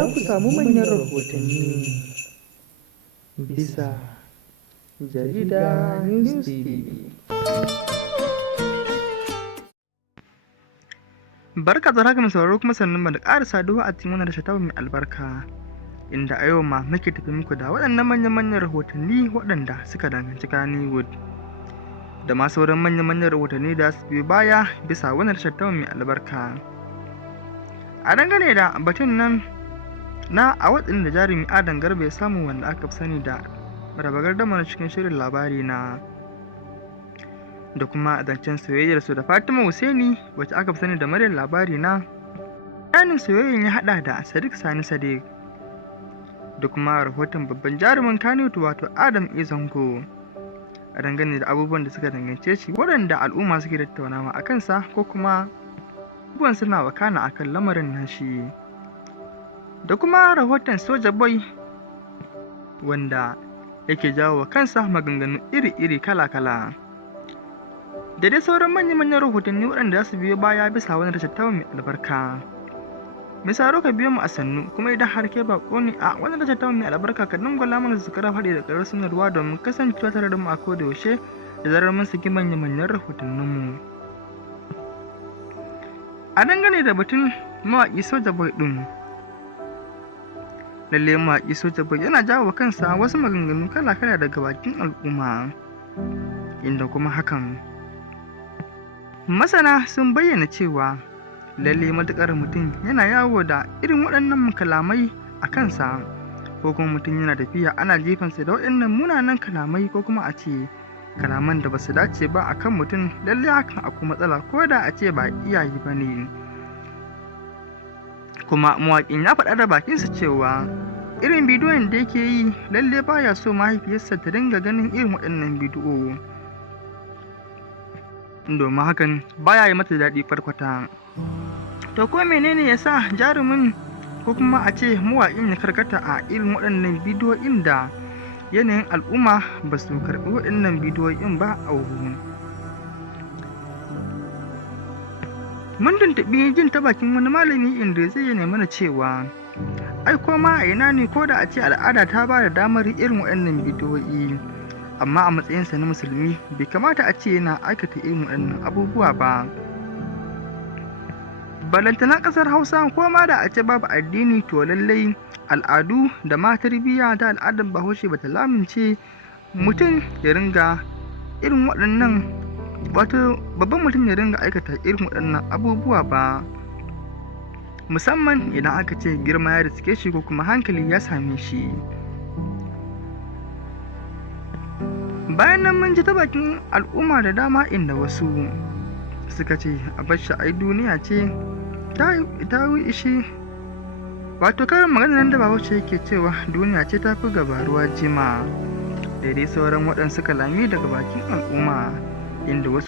za ku samu manyan rahotanni bisa jarida News TV. Barka da haka mai sauraro kuma sannan da ƙara saduwa a cikin wannan tasha mai albarka, inda a yau ma muke tafi muku da waɗannan manyan rahotanni waɗanda suka danganci Kannywood da ma sauran manyan rahotanni da su biyo baya bisa wannan tasha mai albarka. A dangane da batun nan na a watsin da jarumi Adam Garba ya samu, wanda aka fi sani da raba gardama cikin shirin labari na, da kuma zancen soyayyarsu da Fatima Hussaini wacce aka fi sani da Maryam labari na. Bayanin soyayyen ya haɗa da Sadiq Sani Sadiq da kuma rahoton babban jarumin Kannywood wato Adam A. Zango a dangane da abubuwan da suka dangance shi waɗanda al'umma suke tattaunawa a kansa, ko kuma abubuwan suna wakana akan lamarin nashi, da kuma rahoton Soja Boy wanda yake jawo wa kansa maganganu iri-iri kala-kala, da dai sauran manyan rahotanni waɗanda za su biyo baya bisa wani tasha mai albarka. Mai sauraro ka biyo mu a sannu, kuma idan har ke bako ne a wannan tasha mai albarka ka dangwala mana su kara faɗi da ƙarar sanarwa domin kasancewa tare da mu a koda yaushe da zarar mun saki manyan rahotanninmu. A dangane da batun mawaƙi Soja Boy ɗin, lalle mawaƙi Soja Boy yana jawo wa kansa wasu maganganu kala-kala daga bakin al'umma, inda kuma hakan masana sun bayyana cewa lalle matuƙar mutum yana yawo da irin waɗannan kalamai a kansa, ko kuma mutum yana tafiya ana jefansa da waɗannan munanan kalamai, ko kuma a ce kalaman da ba su dace ba a kan mutum, lalle hakan akwai matsala, ko da a ce ba iyaye ba ne. Kuma mawaƙin ya faɗa da bakinsa cewa irin bidiyon da yake yi lalle baya so mahaifiyarsa ta dinga ganin irin waɗannan bidiyo, domin hakan baya yi mata daɗi kwata-kwata. To ko menene ya sa jarumin ko kuma a ce mawaƙin ya karkata a irin waɗannan bidiyoyin da yanayin al'umma ba su karɓi waɗannan bidiyoyin ba a wurin? Mun tuntuɓi jin ta bakin wani malami inda zai yana mana cewa ai ko ma a ina ne, ko da a ce al'ada ta ba da damar irin waɗannan bidiyoyi, amma a matsayinsa na musulmi bai kamata a ce yana aikata irin waɗannan abubuwa ba. Balantana ƙasar Hausa, ko ma da a ce babu addini, to lallai al'adu da ma tarbiyya da al'adar Bahaushe bata lamince mutum ya ringa irin waɗannan, wato babban mutum ya ringa aikata irin waɗannan abubuwa ba, musamman idan aka ce girma ya riske shi ko kuma hankali ya same shi. Bayan nan mun ji ta bakin al'umma da dama inda wasu suka ce a bar shi ai duniya ce ta yi ishi, wato karin maganar da Bahaushe yake cewa duniya ce ta fi gabaruwa jima, da dai sauran waɗansu kalami daga bakin al'umma, inda wasu